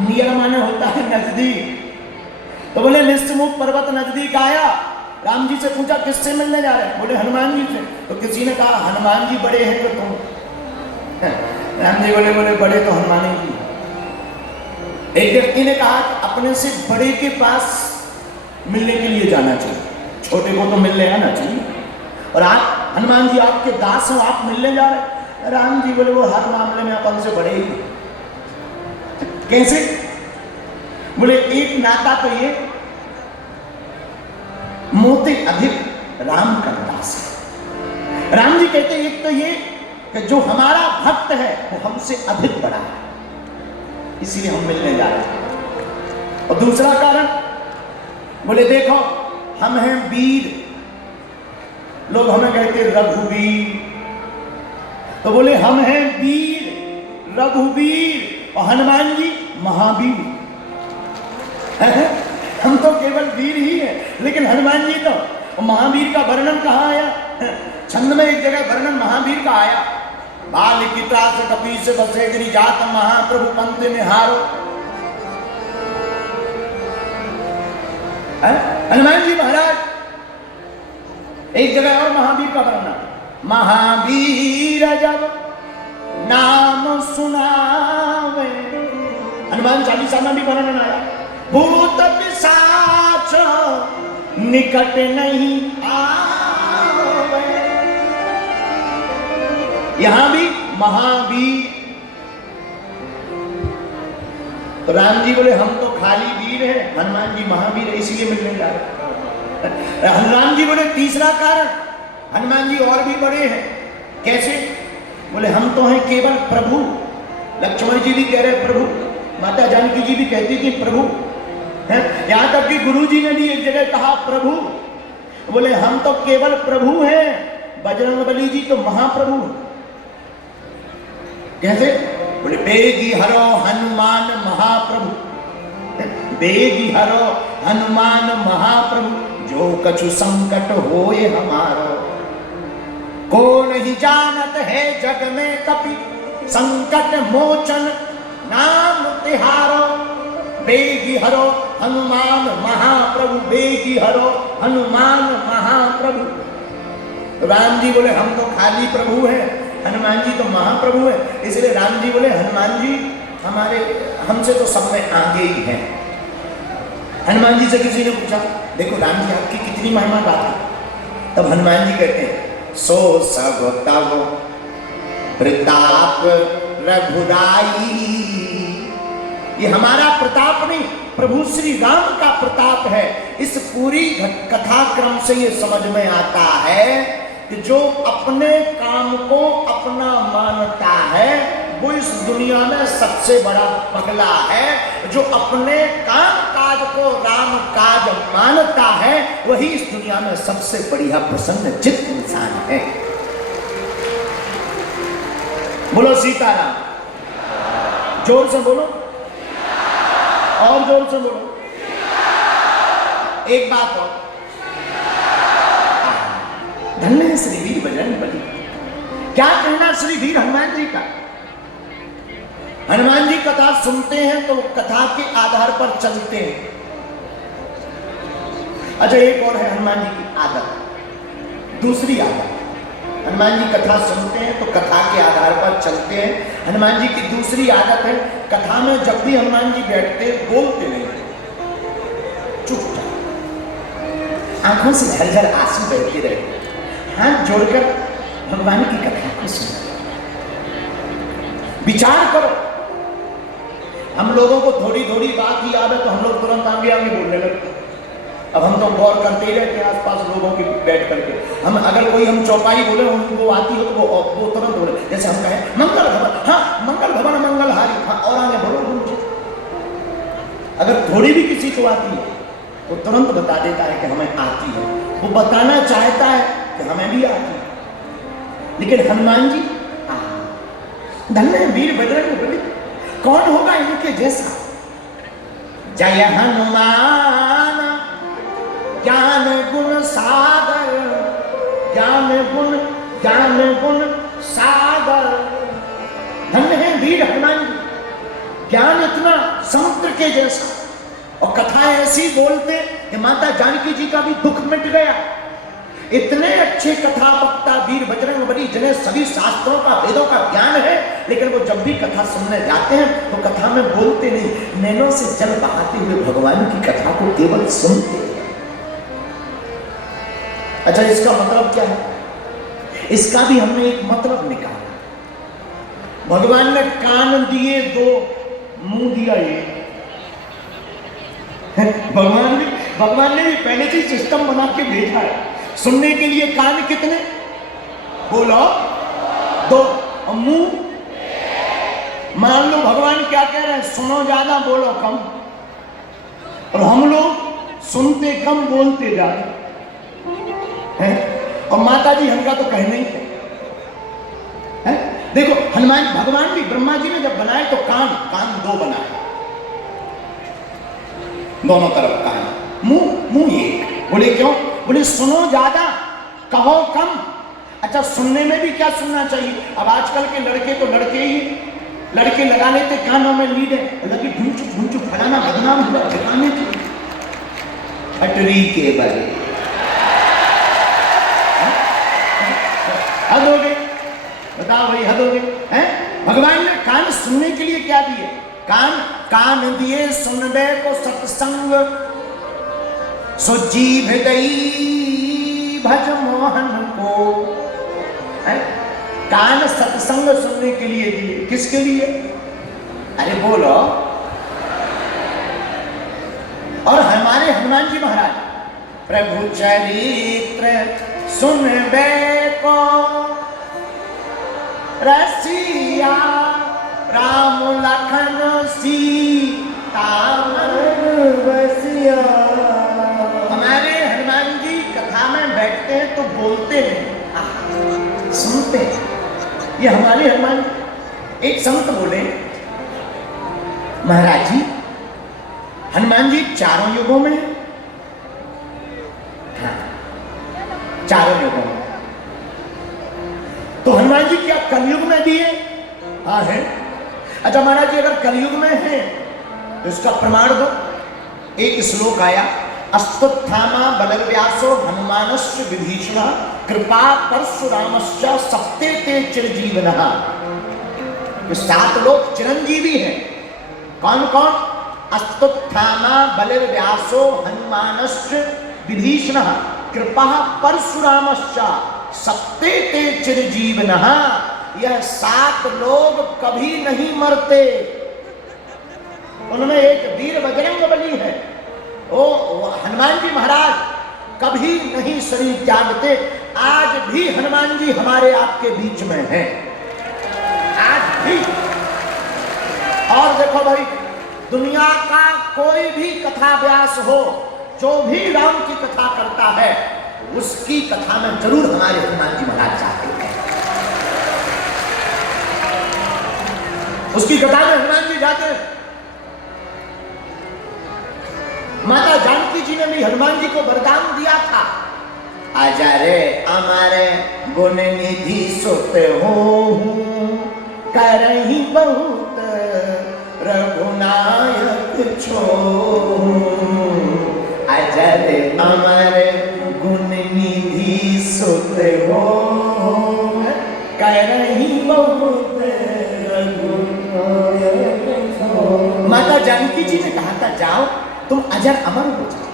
Near माने होता है नजदीक। तो बोले निश्चिमुख पर्वत नजदीक आया, राम जी से पूछा किससे मिलने जा रहे हैं? बोले हनुमान जी से। तो किसी ने कहा हनुमान जी बड़े हैं तो तुम? राम जी बोले बड़े तो हनुमान जी। एक व्यक्ति ने कहा अपने से बड़े के पास मिलने के लिए जाना चाहिए, छोटे को तो मिलने आना चाहिए। और आप हनुमान जी आपके दास हैं, आप मिलने जा रहे हैं? राम जी बोले वो हर मामले में अपन से बड़े ही। कैसे? बोले एक नाता तो ये मोते अधिक राम का दास है। राम जी कहते एक तो ये कि जो हमारा भक्त है वो हमसे अधिक बड़ा है, इसीलिए हम मिलने जा रहे हैं। और दूसरा कारण बोले देखो हम हैं वीर, लोग हमें कहते रघुवीर। तो बोले हम हैं वीर रघुवीर और हनुमान जी महावीर। हम तो केवल वीर ही हैं, लेकिन हनुमान जी तो महावीर का वर्णन कहाँ आया? छंद में एक जगह वर्णन महावीर का आया, बाल की त्रास कपीस बसे गिरी जात महाप्रभु पंथ निहारो। हनुमान जी महाराज एक जगह और महावीर का वर्णन, महावीर जब नाम सुनावे, हनुमान चालीसा में भी वर्णन आया, भूत पिशाच निकट नहीं आवे। यहां भी महावीर। तो राम जी बोले हम तो खाली वीर हैं, हनुमान जी महावीर है, इसीलिए मिलने जा रहे। हनुमान जी बोले तीसरा कारण, हनुमान जी और भी बड़े हैं। कैसे? बोले हम तो हैं केवल प्रभु। लक्ष्मण जी भी कह रहे प्रभु, माता जानकी जी भी कहती थी प्रभु है, यहां तक कि गुरु जी ने भी एक जगह कहा प्रभु। बोले हम तो केवल प्रभु हैं, बजरंगबली जी तो महाप्रभु। कैसे? बोले बेगी हरो हनुमान महाप्रभु, बेगी हरो हनुमान महाप्रभु, जो कछु संकट होए हमारो, को नहीं जानत है जग में कपि, संकट मोचन नाम तिहारो, बेगी हरो हनुमान महाप्रभु, बेगी हरो हनुमान महाप्रभु। तो राम जी बोले हम तो खाली प्रभु हैं, हनुमान जी तो महाप्रभु है, इसलिए राम जी बोले हनुमान जी हमारे हमसे तो सब में आगे ही हैं। हनुमान जी से किसी ने पूछा देखो राम जी आपकी कितनी महिमा गाती, तब हनुमान जी कहते हैं सो सब तब प्रताप रघुराई। ये हमारा प्रताप नहीं, प्रभु श्री राम का प्रताप है। इस पूरी कथा क्रम से ये समझ में आता है कि जो अपने काम को अपना मानता है वो इस दुनिया में सबसे बड़ा पगला है। जो अपने काम काज को राम काज मानता है वही इस दुनिया में सबसे बढ़िया प्रसन्न चित्त इंसान है। बोलो सीताराम, जोर से बोलो और जोर से बोलो। एक बात और, धन्य है श्री वीर बजरंगबली। क्या कहना श्री वीर हनुमान जी का। हनुमान जी कथा सुनते हैं तो कथा के आधार पर चलते हैं। अच्छा एक और है हनुमान जी की आदत, दूसरी आदत, हनुमान जी कथा सुनते हैं तो कथा के आधार पर चलते हैं। हनुमान जी की दूसरी आदत है कथा में जब भी हनुमान जी बैठते बोलते नहीं, चुपचाप आंखों से झरझर आंसू बहते रहे, हाथ जोड़कर भगवान की कथा को सुनो, विचार करो। हम लोगों को थोड़ी थोड़ी बात ही याद है तो हम लोग तुरंत आगे आगे बोलने लगते। अब हम तो गौर करते ही रहते हैं आसपास लोगों के बैठ करके। हम अगर कोई हम चौपाई बोले उनको आती हो तो वो तुरंत बोले, जैसे हम कहें मंगल भवन, हाँ मंगल भवन मंगलहारी, हाँ और आगे बोलो मुझे। अगर थोड़ी भी किसी को आती है वो तुरंत बता देता है कि हमें आती है, वो बताना चाहता है कि हमें भी आती है। लेकिन हनुमान जी धन्य वीर बजरंगबली, कौन होगा इनके जैसा। जय हनुमान ज्ञान गुण सागर, ज्ञान गुण सागर। धन्य है वीर हनुमान जी। ज्ञान इतना समुद्र के जैसा, और कथाएं ऐसी बोलते कि माता जानकी जी का भी दुख मिट गया। इतने अच्छे कथा वक्ता वीर बजरंगबली, जिन्हें सभी शास्त्रों का, वेदों का ज्ञान है, लेकिन वो जब भी कथा सुनने जाते हैं तो कथा में बोलते नहीं, नैनों से जल बहाते हुए भगवान की कथा को केवल सुनते हैं। अच्छा, इसका मतलब क्या है? इसका भी हमने एक मतलब निकाला। भगवान ने कान दिए दो, मुंह दिया एक। भगवान ने भी पहले से सिस्टम बना के भेजा है। सुनने के लिए कान कितने? बोलो, दो। और मुंह? मान लो भगवान क्या कह रहे हैं, सुनो ज्यादा बोलो कम। और हम लोग सुनते कम बोलते ज्यादा हैं। और माता जी हमका तो कहने ही थे। देखो हनुमान भगवान भी, ब्रह्मा जी ने जब बनाए तो कान दो बनाए, दोनों तरफ कान, मुंह एक। बोले क्यों? बोले सुनो ज्यादा, कहो कम। अच्छा, सुनने में भी क्या सुनना चाहिए? अब आजकल के लड़के तो लड़के ही, लड़के लगा लेते कानों में लीड है, लगे ढूंढ फलाना बदनाम हुआ दिखाने की। अटरी के बड़े हद हो गए, बताओ भाई, हद हो गए हैं। भगवान ने कान सुनने के लिए क्या दिए? कान दिए सुनबे को सत्संग, सो जीभ दई भज मोहन को। कान सत्संग सुनने के लिए दिए, किसके लिए? अरे बोलो। और हमारे हनुमान जी महाराज, प्रभु चरित्र सुनबे को रसिया, राम लखन सीता मन बसिया। हमारे हनुमान जी कथा में बैठते हैं तो बोलते हैं, सुनते हैं। ये हमारे हनुमान जी। एक संत बोले, महाराज जी हनुमान जी चारों युगों में, हाँ, चारों युगों में। तो हनुमान जी क्या कलयुग में भी है? हाँ है। अच्छा महाराज जी, अगर कलयुग में है तो इसका प्रमाण दो। एक श्लोक आया, अस्तुत्थामा बलव्यासो हनुमानस्य विभीषण कृपा परशुरामश्च सप्ते ते चिरजीवनः। ये 7 लोग चिरंजीवी हैं। कौन कौन? अस्तुत्थामा बलव्यासो हनुमानस्य विभीषण कृपा परशुरामश्च सप्ते ते चिरजीवनः। यह 7 लोग कभी नहीं मरते। उनमें एक वीर बजरंगबली है, वो हनुमान जी महाराज कभी नहीं शरीर त्यागते। आज भी हनुमान जी हमारे आपके बीच में हैं, आज भी। और देखो भाई, दुनिया का कोई भी कथा व्यास हो, जो भी राम की कथा करता है, उसकी कथा में जरूर हमारे हनुमान जी महाराज जाते हैं। उसकी कथा में हनुमान जी जाते हैं। माता जानकी जी ने भी हनुमान जी को वरदान दिया था, आजा रे हमारे गुण निधि सुत हो, करही बहुत रघुनायक छो। आजा रे हमारे गुण निधि सुत हो, करही बहुत रघुनायक छो। माता जानकी जी ने कहा था, जाओ तुम अजर अमर हो जाओ।